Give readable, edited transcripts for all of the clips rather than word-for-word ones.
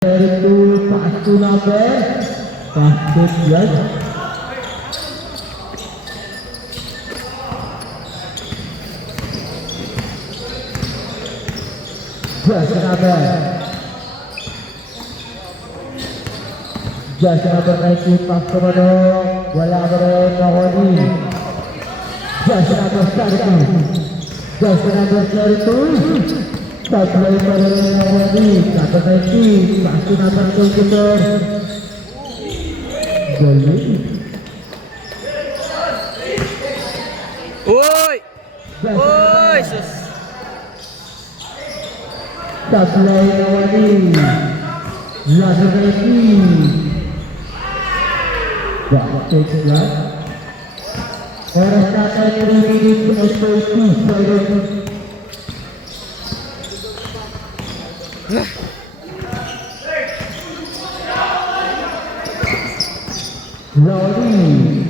Itu pastu number pastu ya. Just number 19 pastu pada wala Nawadi. Just number 32. Just number 32. Taglay pa rin ang Nawadi. Number 19 pastu number 24. Galing. Uy! Uy! Sus! Taglay Nawadi. Number 19. Bakit yan? Oras natin 3 minutes and 30 seconds. Loli.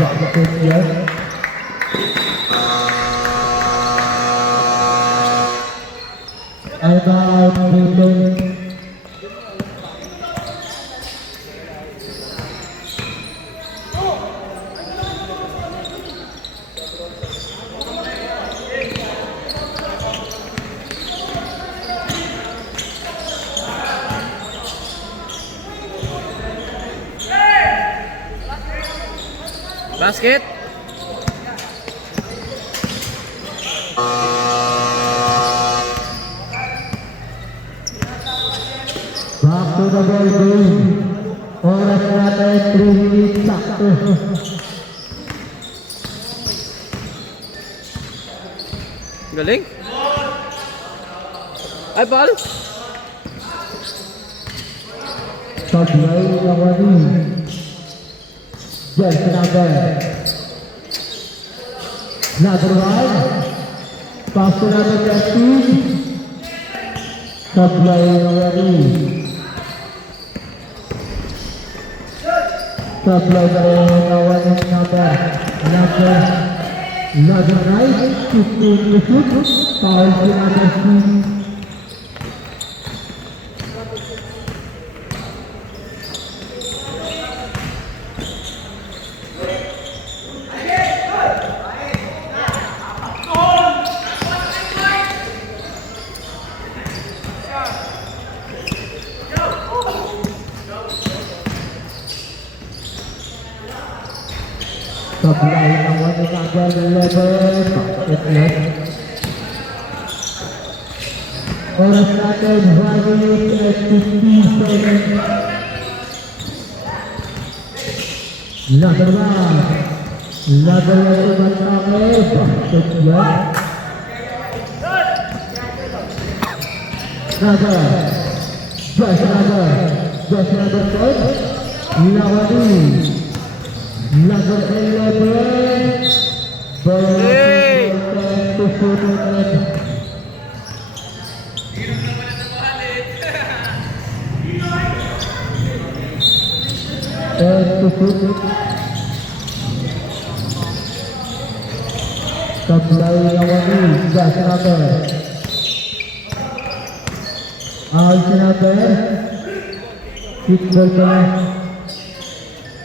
Bakit yan? About Britain. Basket! Back to the ball game. Oras natin 3 minutes sakto. Galing! Ay, ball! Taglay Nawadi. Just number 1. Pass to number 13. Taglay Nawadi. Taglay Nawadi number 9. 15 to shoot. Foul to number 3. Taglay Nawadi number 11. Bakit yan? Oras natin 1 minute and 15 seconds. Number 1. Number 1 kami. Bakit yan? Just number 10. Nawadi. Number 11. Hey! To shoot it. Taglay Nawadi. Just number. Out number. Kickball pa lang.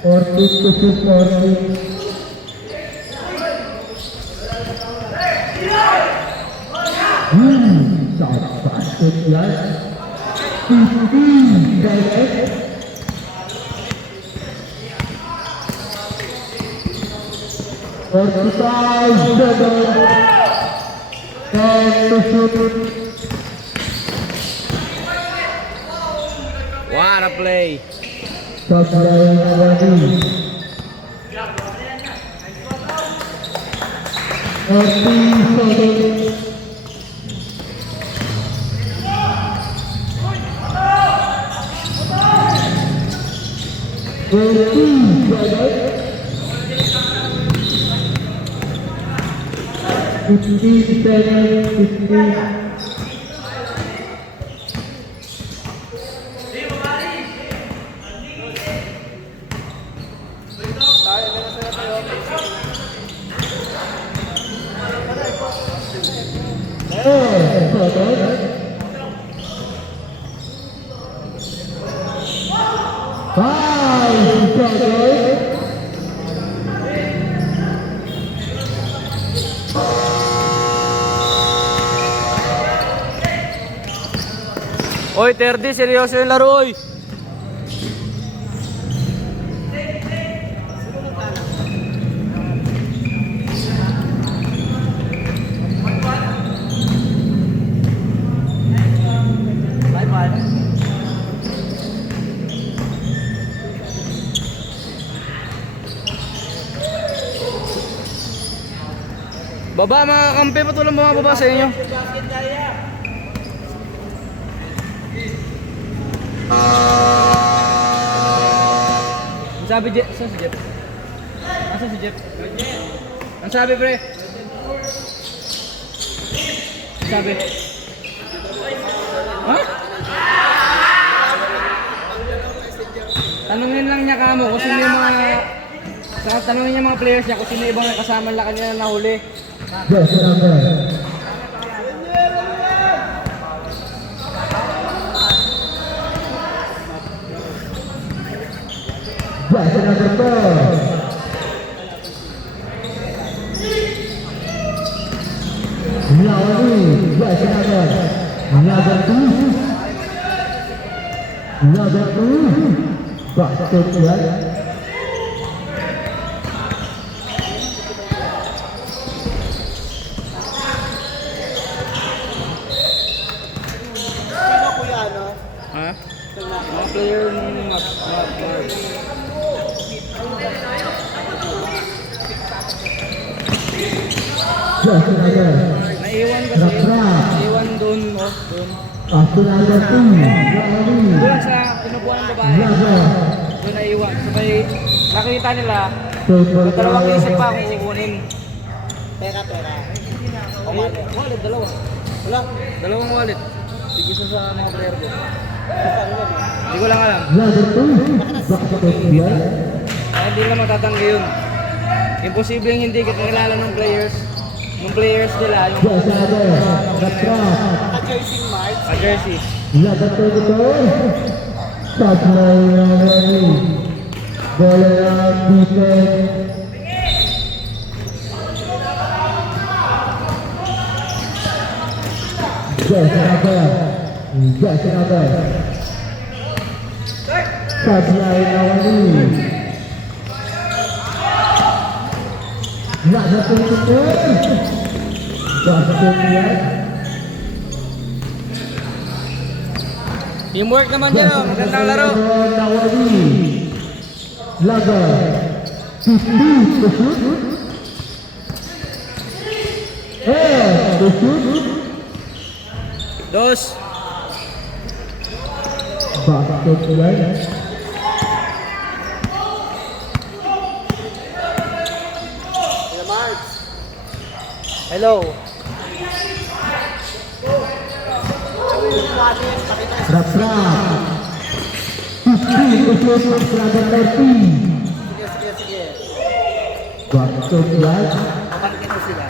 40 to shoot 40. Shot basket yan. 15 seconds. Forty-five seconds. 10 to shoot. What a play! Taglay Nawadi. 40 seconds. Fifteen seconds. 5 seconds. Oy, 30, seryoso yung laro, oy. Baba mga kampi, ba't walang bumababa sa inyo? Ang sabi Jeff? Saan si Jeff? Asan si Jeff? Ang sabi pre? Ang sabi? Ha? Tanungin lang niya kamo kung sino yung mga... Tanungin niya mga players niya kung sino yung ibang kasama nila kanina na nahuli. Jersey number. Jersey number 4. Lawani, jersey number 2. Number 2. Basket ya. Ha? Mga player ng Mars. Jersey number. Naiwan kasi. Naiwan doon, oh. Doon. Basket number 2. Lawani. Doon sa pinubuhan ng babae. Doon naiwan. So may nakita nila. Dalawang isip pa kung kukunin. Pera. Wallet, dalawa. Wala. Dalawang wallet. Tigisa sa mga player ko. Hindi ko lang alam. Number 2. Basket ya. Kaya hindi na matatanggi yun. Imposibleng hindi kakilala ng players. Yung players nila, yung Jersey number. Naka-jersey March. jersey. Number 22. Supply Lawani. Bola defense. Jersey number. Supply Lawani. Number 22. Basket ya. Teamwork naman yan, oh. Magandang laro. Lawani. Laga. 50 to shoot. To shoot. Dos. Basket ya. March. Hello. Rap. 50 to shoot. Laga 30. Sige. Basket ya. Kapagkita sila.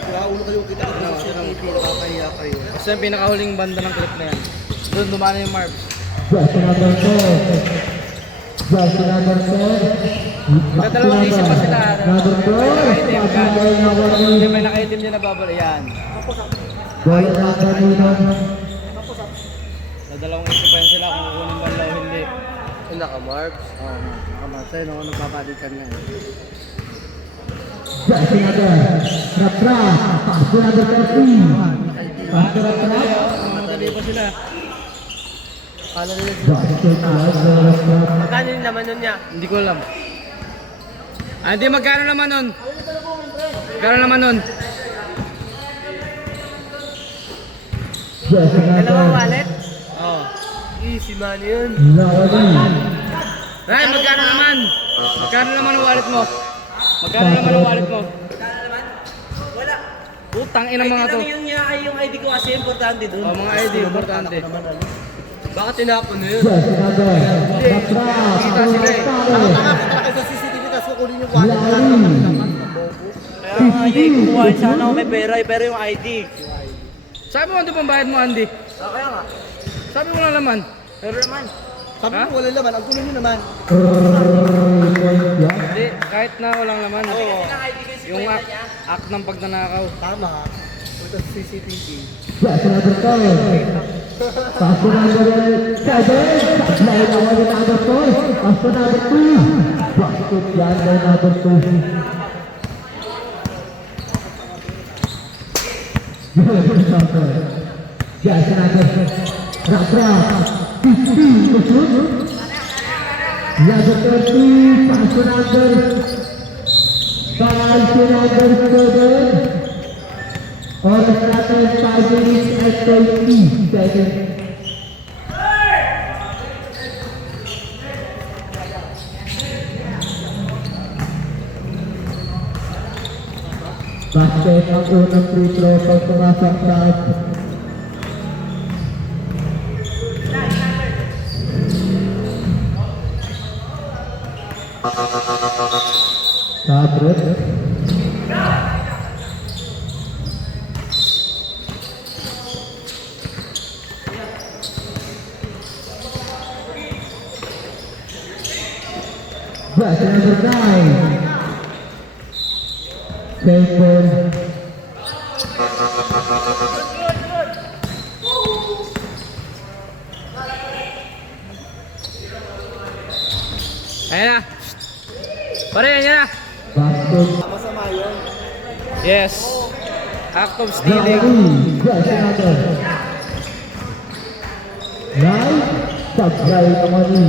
Kaya ulo kayo kita ko sa CCTV. Nakakaya kayo. Kasi yung pinakahuling banda ng clip na yan. Doon dumana yung Marv. Jersey number 4. Jersey number 4. Nagdadalawang isip pa sila. Number 4. Supply Lawani. Hindi may nakaitim dyan na babala. Yan. Bola na kanina. Nagdadalawang isip pa yan sila kung kukunin ba nila o hindi. Naka-March. Oo. Naka-March. Ano nagpapalitan nga. Jersey number. Rap. Basket number 30. Basket Madali Rap. pa sila. Kala nila Basket Rap. magkano yung naman nun niya? Hindi ko alam. Ah, hindi, magkano naman nun? Magkano naman nun? Jersey Dalawang number. wallet? Oo. Easy man yun. Lawani. Ray, magkano naman? Magkano naman ang wallet mo? Magkano naman ang wallet mo? Wala. Putang ina mga to. Yung ID ko kasi importante dun. Oh, mga ID, importante. Bakit tinapon na yun? Jersey number. Kita sila eh. Nakakita kayo sa CCTV tapos kukunin yung wallet. Lawani. Kaya nga yung kukuha sana ako may pera, pero yung ID. Sabi mo, ano pang bayad mo, Andy? Kaya nga. Sabi mo lang naman. Pero naman. Sabi Ha? mo wala laman, ang gulo nyo naman. 3 points yan. Hindi, kahit na walang laman. Yung act ng pagnanakaw. Tama. Ito sa CCTV. Yes, number 10. Pass to number 7. Supply naman yung number 4. Pass to number 2. Basket yan by number 2. Yes, number 15 to shoot. Number 30. Pass to number 7. Oras natin 5 minutes at 20 seconds. Basket ang unang free throw pag pumasok sa Sabrot. Yes, number 9. Paper. Ayan na. Pare, ayan na. Basket. Masama yun. Yes. Act of stealing. Yes, number 9. Supply naman ni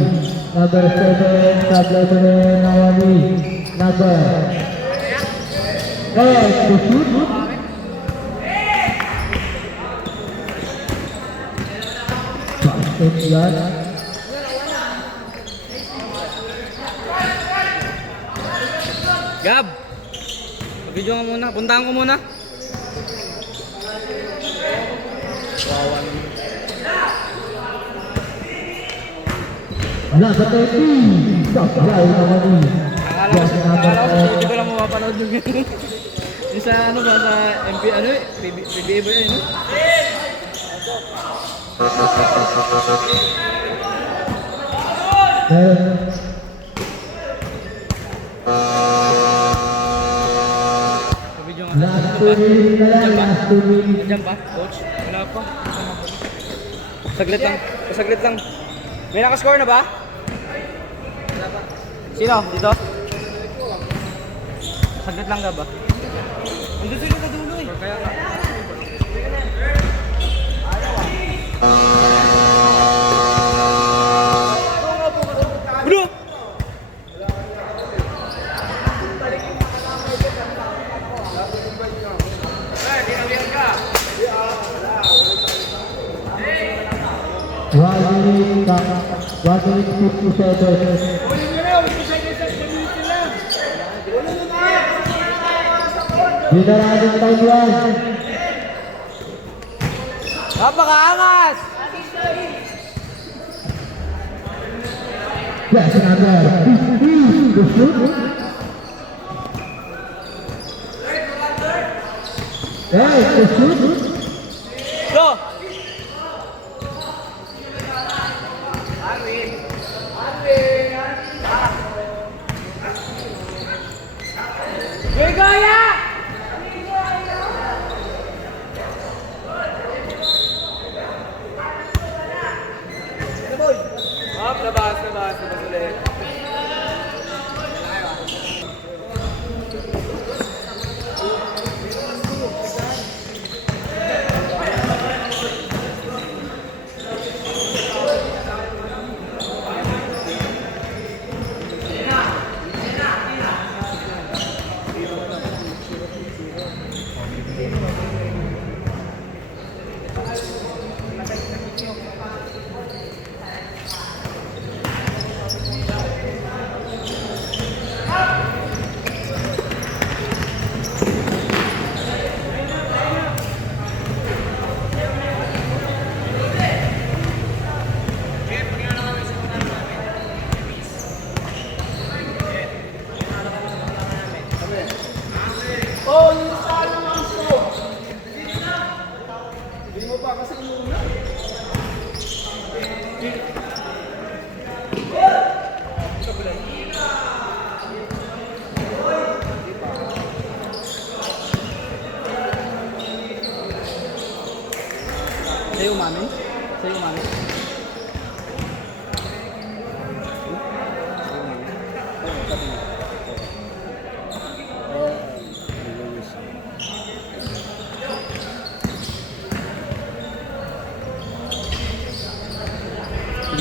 number 7. Supply naman ni number 8 to shoot. Basket yan. Gab. Video ka muna. Puntahan ko muna. Number 13. Supply naman ni Akala ko hindi ko lang mapapanood yung ganun. Yung sa ano ba, sa MP, ano eh, PBA ba yun? Sa video nga. Last 2 minutes na lang, last 2 minutes. Nandiyan pa, coach? Wala pa. Saglit lang. Saglit lang. May nakascore na ba? Wala pa. Sino? Dito? Saglit lang ka ba? Andun sila ka dulo eh. Kaya nga. Bro! One minute 57. Dinarating time yan. Napakaangas! Yes, number 15 to shoot. Hey, to shoot. Go! Gregoria! Labas ulit.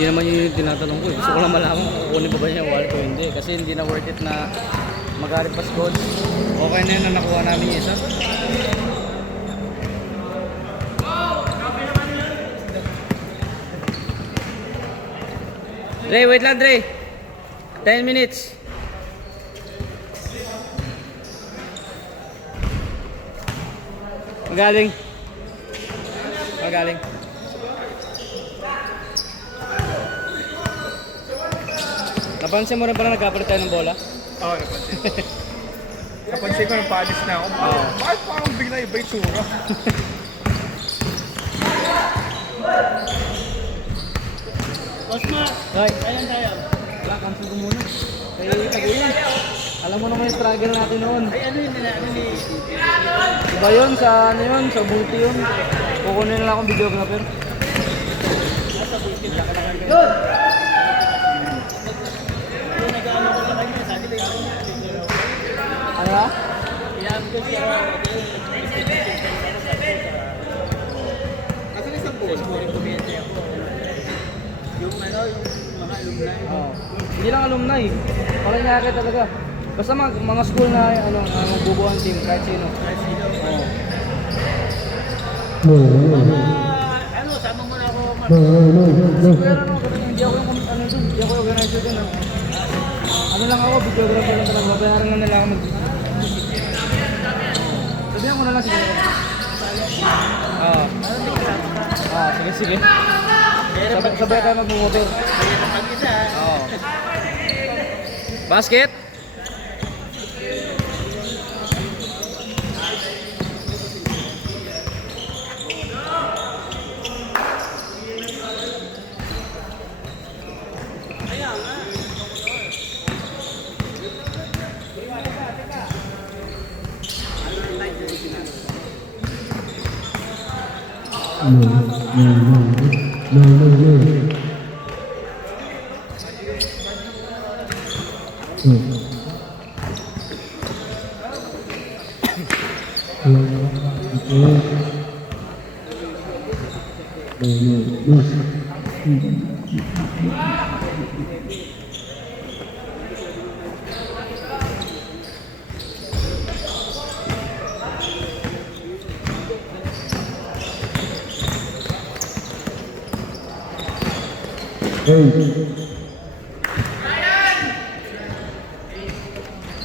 Hindi naman yun yung tinatanong ko eh. Gusto ko lang malaman kung kukunin pa ba niya yung wallet o hindi. Kasi hindi na worth it na magalit pa gold. Okay na yun na nakuha namin yung isa. Dre, wait lang Dre. 10 minutes. Magaling. Magaling. Napansin mo rin pala nagkapalit tayo ng bola? Oo, napansin. Napansin ko nang paalis na ako. Bakit parang bigla iba yung tsura? Hoy, kailan tayo? Wala, cancel ko muna. Kaya tagulan. Alam mo naman yung struggle natin noon. Ay, ano yun nila? Ano ni... Diba yun? Sa ano yun? Sa buti yun. Kukunin na lang akong videographer. Ano ba? Nasaan isang post mo rin kumiyente ako? Yung ano, yung mga alumni. Oh. Hindi lang alumni. Palanyake talaga. Basta mga school na ano, magbubuhan team kahit sino. Oh. Ano, sama mo na ako. Pero ano, hindi ako yung ano dun, hindi ako yung organizer dun. Ano lang ako, videographer lang talaga. Bayaran na nila ako sabihan ko na lang siguro. Oo. Sige, sige. Sabay tayo mag-motor. Oo. Basket?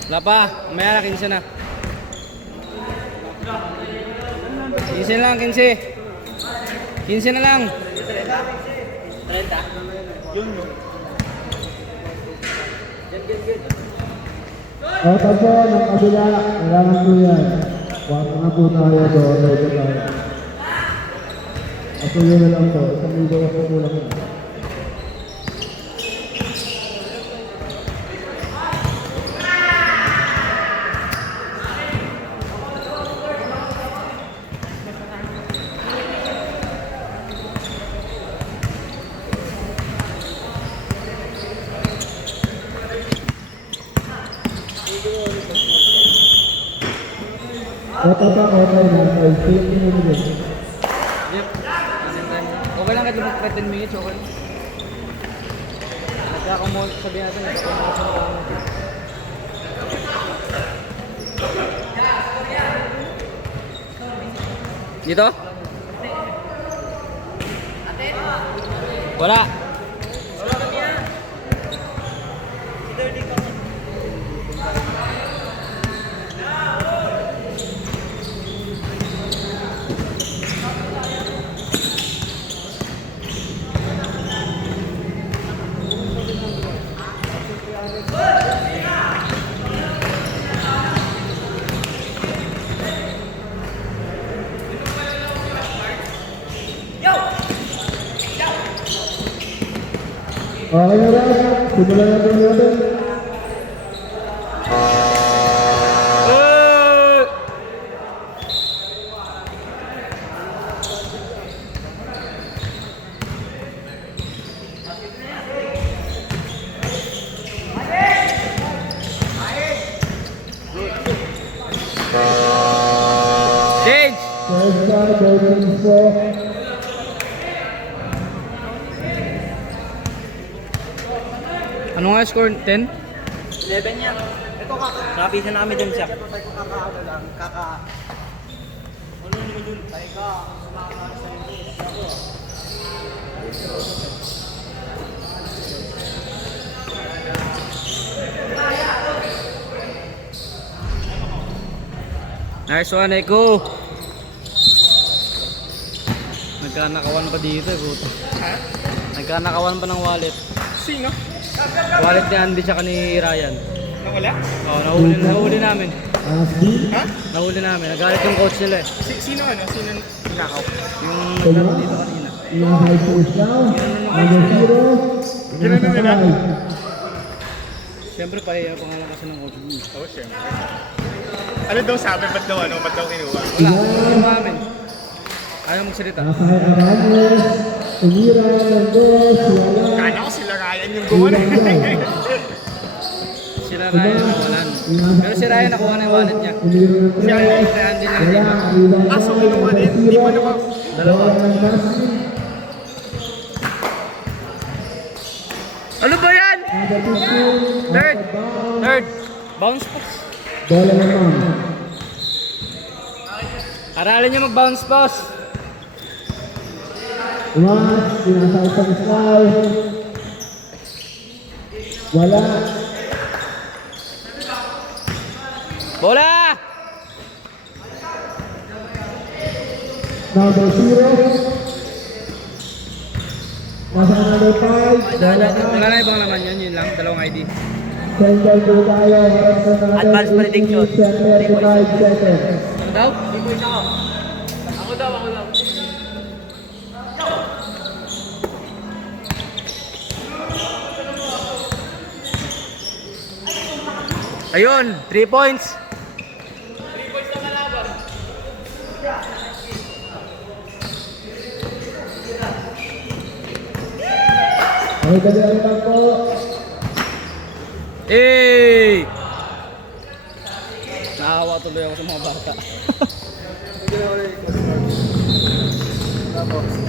Wala pa, may 15 na. 15 lang, 15. 15 na lang. 30? Yun, yun. O tapo, ng kabila, kailangan po yan. Wala na po tayo doon, ito tayo. Ako yun na lang po, isang ligaw ako kulang na. Ito pa, okay na. Ay, save mo na din. Yep. Okay lang kahit lumag 10 minutes, okay lang. Kaya kung mo sabihin natin, kung mo sa mga dito? Wala. Okay na lang, simulan natin natin. Change! First time, Ano nga yung score? 10? 11 yan. Ito kaka. Napisa namin dun siya. Ito tayo kaka lang. Kaka. Ano naman yun? Tayo ka. Nice one, Eko. Nagkanakawan pa dito eh, buto. Ha? Nagkanakawan pa ng wallet. Sino? Wallet ni Andy tsaka ni Ryan. Nawala? Oo, nahuli namin. Asdi. Ha? Nahuli namin. Nagalit yung coach nila eh. Sino ano? Sino nakaw? Yung naglaro dito kanina. High push now. Number 0. Ginano nila? Siyempre pahiya pa nga lang kasi ng coach mo. Oo, syempre. Ano daw sabi? Ba't daw ano? Ba't daw kinuha? Wala, yung namin. Ayaw magsalita. Rafael Arañez. Tumira ng dos. Wala. Kala ko sila Ryan yung gumawa. Sila Ryan nakuhanan. Pero si Ryan nakuha na yung wallet niya. Tumira ng Si tres. Andy lang Wala. dito. Ah, so kinuha din. Hindi mo naman. Dalawa. Ano ba yan? Third. Third. Bounce pass. Bola naman. Aralin niyo mag-bounce pass. Mas, sinasay sa slide. Wala. Bola! Number 0. Nasa number 5. Wala na ibang laman yan. Yun lang. Dalawang ID. Single to tayo. Advance prediction. 75 seconds. Ano daw? Ako daw. Ayun, 3 points. Ay, dali lang po. Eh! Naawa tuloy ako sa mga bata.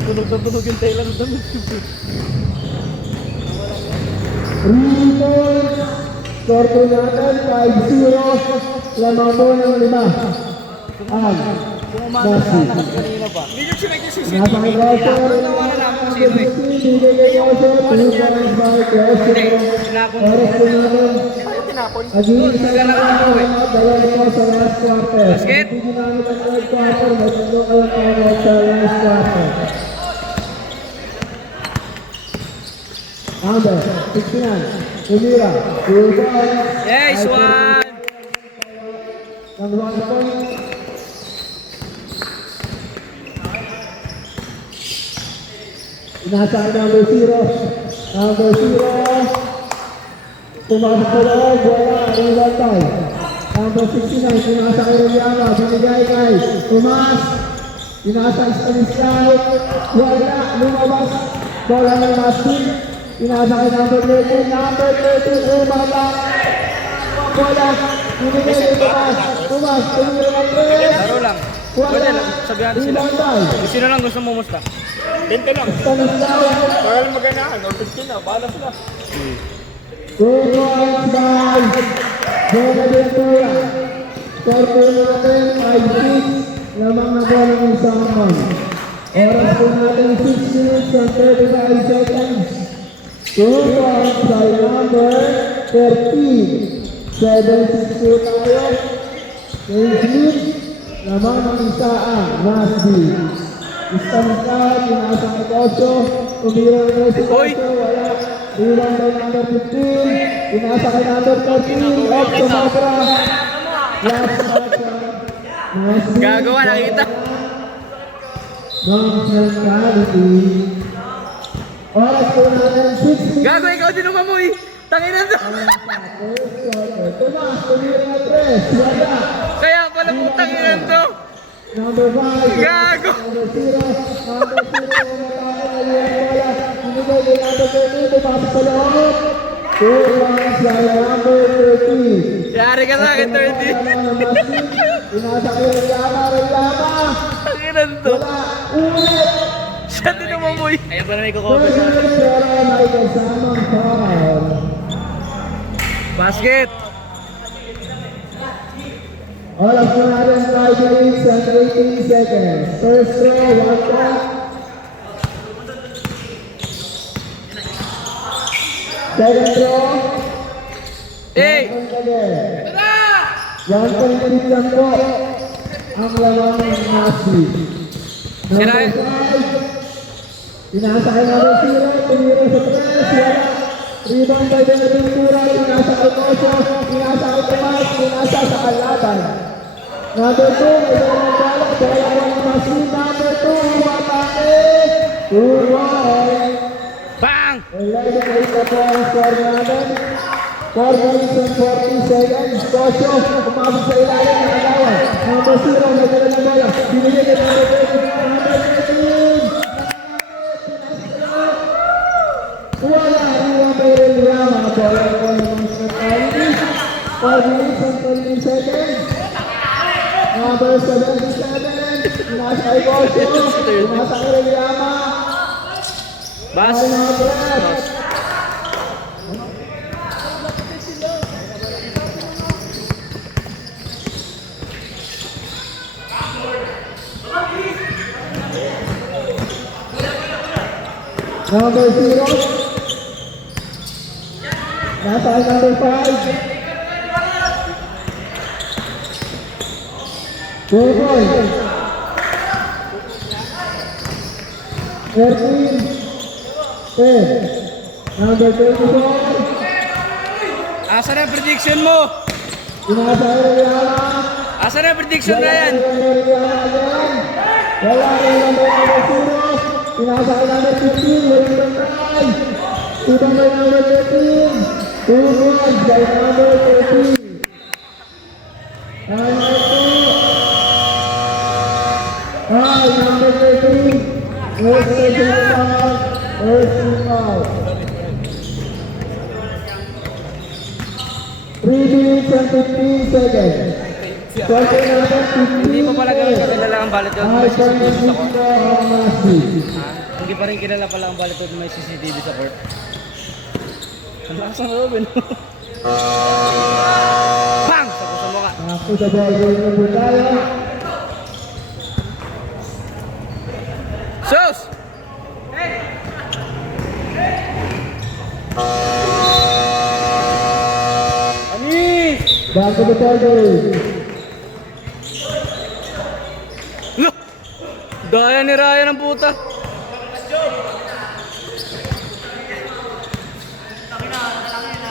Tunog na tunog yung tail ng damit. 3 points. Score po natin, 5-0. Lamang po ng 5. Kung umano na nakas kanina pa. Hindi nyo siya nagsisisi. Nasa crosser. Nawa na namin kung sino eh. Bibigay crosser. 2 points by crosser. Tinapon Oras po natin. Ayaw tinapon. Nag-iisa na dalawa po sa last quarter. Basket. Hindi ginamit ang third quarter. May tatlo kayong timeout sa last quarter. Number 69. Tumira. 2 points. Yes, one! Ng 1 point. Inasa ang number 0. Number 0. Pumasok sa loob. Wala. Iwantay. Number 69. Inasa kay Riliana. Binigay kay Tomas. Inasa Stanislau. Wala. Lumabas. Bola ng Mastin. Inasa kay number 13. Number 13. Lumabas. Wala. Binigay kay Tomas. Tomas. Tumira ng 3. Laro lang. Pwede lang. Sabihan sila. Iwantay. Kung sino lang gusto mumusta. Benta lang. Stanislau. Para lang maganahan. O 15 na. Bahala sila. 2 points by Bonaventura. Score po natin 5-6. Lamang na bola ng Salmon. Oras po natin 6 minutes and 35 seconds. 2 points by number 13. 7-6 po tayo. Smith. Lamang ng isaan. Nasby. Istanbul, pinasa ng Koso. Tumira ng si Koso. Wala. Iwan by number 15. Pinasa kay number 14. Off to Matra. Last Matra. Nasby. Gagawa, nakita. Non-centrality. Oras po natin 6 minutes. Gago, ikaw din umamoy. Tanginan to. Tomas, tumira ng 3. Wala. Kaya pala po tanginan to. Number 5. Gago. Number 0. Number 0. Number 13. Pumasok sa loob. 2 points by number 13. Yari ka sa akin, 30. Pinasa kay Rayama. Tanginan to. Wala. Ulit. Siya din umamoy. Kaya pala may kukover. Pero may kasamang foul. Basket! Oras po natin 5 minutes and 18 seconds. First throw, 1 point. Second throw, Hey! 1 point again. 1 point ulit lang po ang lamang ng Nasi. Number 5, pinasakay number 0, tumira sa press, wala. Rebound by Benaventura, pinasa kay Mocho, pinasa kay Tomas, pinasa sa kalaban. Number 2, may dalawang bala, dalawang Nasi. Number 2, humatake, 2-1. Bang! 11-8 na po ang score natin. 4 minutes and 40 seconds. Mocho, pumasok sa ilalim ng alawan. Number 0, may dalawang bala, binigay kay number 13. Wala, iwan kay Relia, mga bola ko naman sa Tiny. 4 minutes and 20 seconds. Number 77, pinasa kay Mocho, pinasa kay Relia. Bas! Number 0. Nasa ay number 5. 4 points. 13. 10. Number 24. Asa na yung prediction mo? Pinasa ay Rayana. Asa na yung prediction, Ryan? Wala na yung number 0. Pinasa ay number 15. Wala yung try. Ibang may number 13. 2-1 by number 13. Number 2. Ay, number 13. First person foul. First team foul. 3 minutes and 15 seconds. Second natin, 15 Hindi pa pala ganun kakilala ang ballot doon. ay pag-isip ko ang Nasi. Hindi pa rin kilala pala ang ballot doon may CCTV sa court. Ang lakas ng loob, no? Bang! Sa puso mo ka. Ako sa ball game number tayo. Sus! Anis! Back to the ball game. Look! Daya ni Ryan ang puta.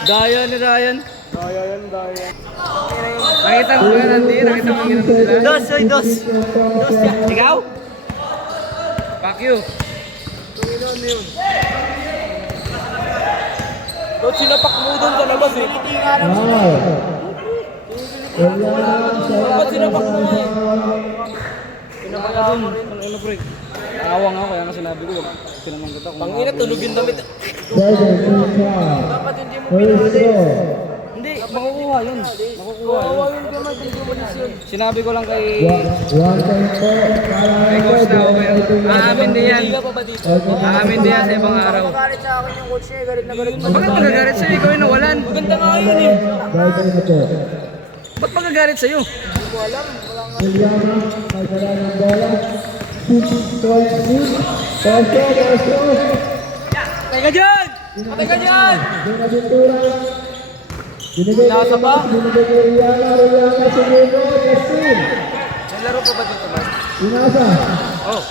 Daya ni Ryan. Nakita mo ba yun, Andy? Nakita mo yung ginawa nila? Dos, oy, dos. Ikaw? Fuck you. Ba't sinapak mo doon sa labas eh? Wow. Ba't sinapak mo eh? Sinapak ka doon. Ano pre? Awang ako, kaya nga sinabi ko. Pinamang kita. Pangina, tulugin damit. Second team foul. Dapat hindi mo First throw. Hindi, makukuha yun. Makukuha yun. Sinabi ko lang kay... One point po. Kay coach na okay. Aamin din yan. Aamin din yan sa ibang araw. Galit sa akin yung coach niya, galit na galit. Bakit magagalit sa'yo? Ikaw yung nawalan. Maganda nga yun eh. Ball na po. Ba't magagalit sa'yo? Juliana, magdala ng bola. 6 points lead. Posto. Teka dyan! Teka dyan! Benaventura. Binigay Nasa ba? Binigay kay Rihanna. Rihanna sumugo. Justin. Naglaro pa ba dito ba? Pinasa. Oh.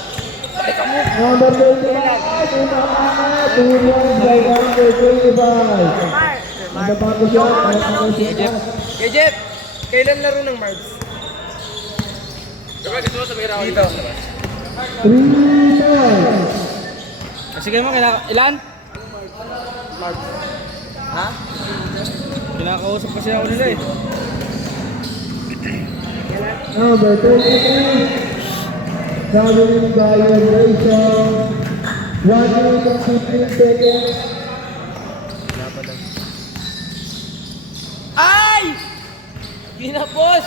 Teka mo. Number 25. Pinaka. 2-1 by number 25. Ang bago siya. Kay Jeff, kailan laro ng Marbs? Dito. 3 points. Sige mo, ilan? Ha? Kinakausap kasi ako nila eh. Number 23. Traveling violation. 1 minute and 15 seconds. Ay! Ginapos!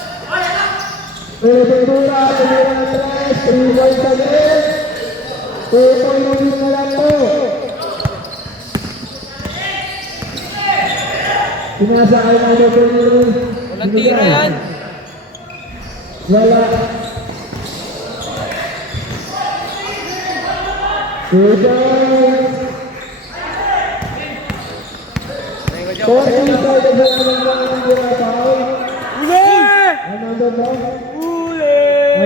Benaventura, tumira ng 3 points again. 2 point ulit na lang po. Sinasakay na double yun. Walang tira yan. Wala. Sudan. Sorry, sorry,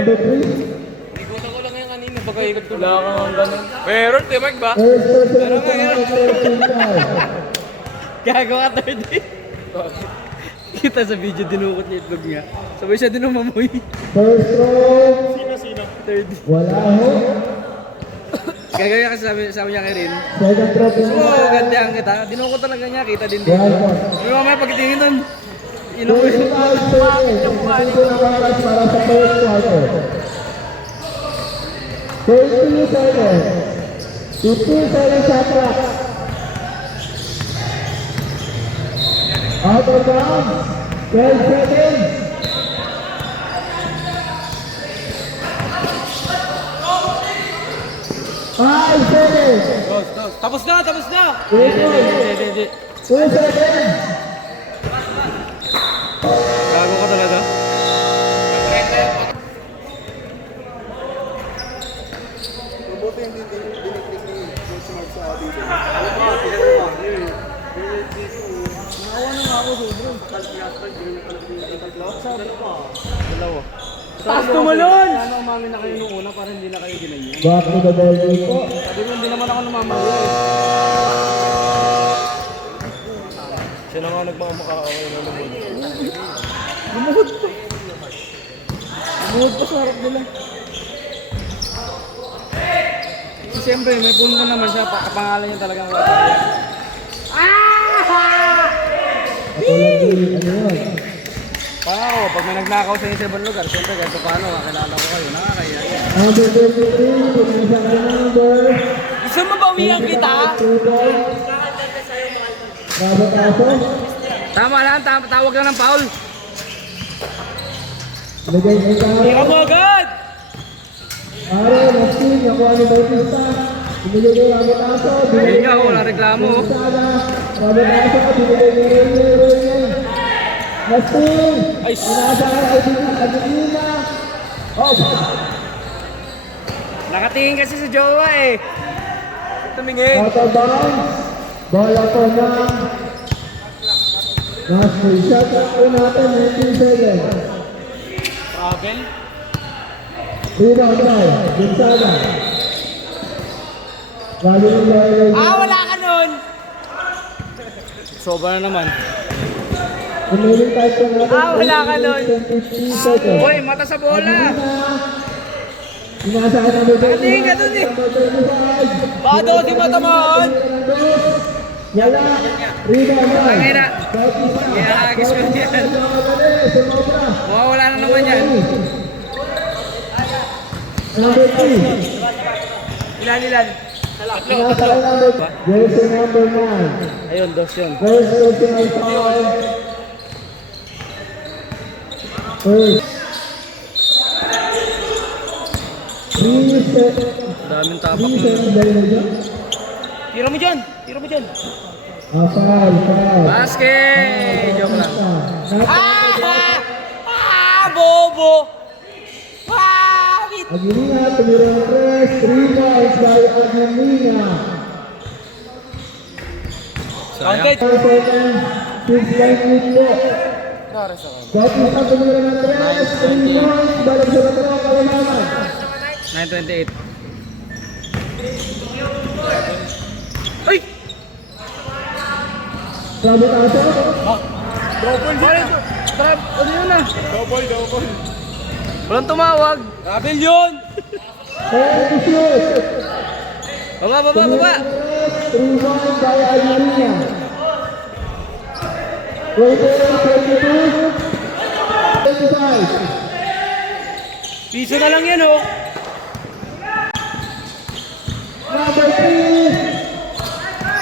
number 3. Ikutan ko lang yan kanina. Baka ikot ko lang ang ganun. Meron, timag ba? Gago ka, 30. Kita sa video, dinukot niya itlog niya. Sabay siya din umamoy. First row. Sino? 30. Wala ho. Gagawin kasi sabi niya kay Rin. Second row. So, gantihan kita. Dinukot talaga niya, kita din dito. One point. Pero mamaya pagkitingin nun, inuwi. 25 seconds. Ito na oras para sa first quarter. 30 seconds. 15 seconds sa clock. Out of bounds. 12 seconds. Five seconds. Tapos na, tapos na! Eight Hindi. 2 seconds. Gago ka talaga. Mabuti hindi diniklik ni Coach Mark sa dito. Naawa na nga ako sobrang. Dalawa. Taas tumalon! Sana umamin na kayo nung una para hindi na kayo ginanyan. Back to the ball dito. Sabi mo, hindi naman ako namamali. Siya na nga nagmamakakaway na lumod. Lumuhod pa. Lumuhod pa sa harap nila. Siyempre, may punto naman siya. Kapangalan niya talagang wala. Ako lagi, ano yun? Paano ako? Pag may nagnakaw sa isang ibang lugar, siyempre ganito paano, kakilala ko kayo, nakakaya. Number 23, pumunta ka number. Gusto mo bawian kita? 2 ball. Bago kaso. Tama lang, tawag lang ng foul. Lagay kay Karo. mo agad! Karo, Mastin, nakuha ni Bautista. Binigay kay Bago kaso. Ayun nga, wala reklamo. Bago kaso, binigay kay Rene. Mastin. Ay, Sinasakay kay Argentina. Oh, nakatingin kasi sa jowa eh. Tumingin. out of bounds. Bola ko na. Last free shot po natin, 19 seconds. Travel? Rebound try, Gonzaga. Galing yung Wala ka nun! Sobra na naman. Remaining time po natin. Wala ka nun. 15 seconds. Hoy, mata sa bola! Sinasakay na number 20. Nakatingin ka dun eh. Number 25. Baka daw di matamaan. Wala. Rebound try. Tangin na. Kaya agis ko yan. Mawawala na naman yan. Number 3. Ilan? Sinasakay number jersey number 9. Ayun, dos yun. First personal foul. First. 3 seconds. Daming 3 tapak nun. seconds dahil na dyan. Tira mo dyan! Foul. Basket! Joke lang. Nasa Bobo! Aguilina, tumirang press, 3 points by Aguilina. Counted! 4 seconds, 6 points lead po. Bautista tumirang ng press, 3 points, balik sa lateral, kalamanan. 9:28. Ay! Sabi kaso, Ano yun ah? Double. Walang tumawag. Travel yun! and shoot. Baba! 3 points by Aguilina. 22, 25. Piso na lang yan oh. Number 3,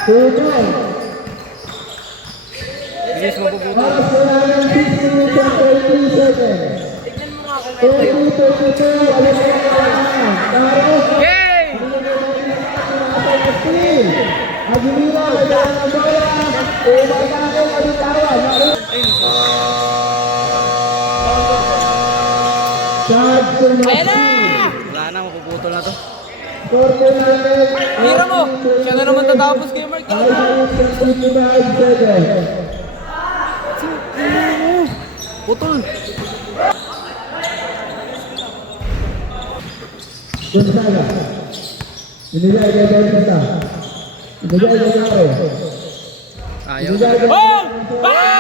2 points. Bilis mo puputo. Para sa namin 6 minutes and 30 seconds. 30-32, alam mo na kailangan. Taro, Yay! Mastin. Aguilera, may dala ng bola. Umatake ang bitawan. Charge to Ayan na! Maxi. Wala na, mapuputol na to. Score po natin. Hira mo! Siya na naman tatapos kay Mark. 5:55 seconds. Putol! Gonzaga. Binigay kay Bautista. Binigay kay Mare. Ayaw. Binigay kay Oh!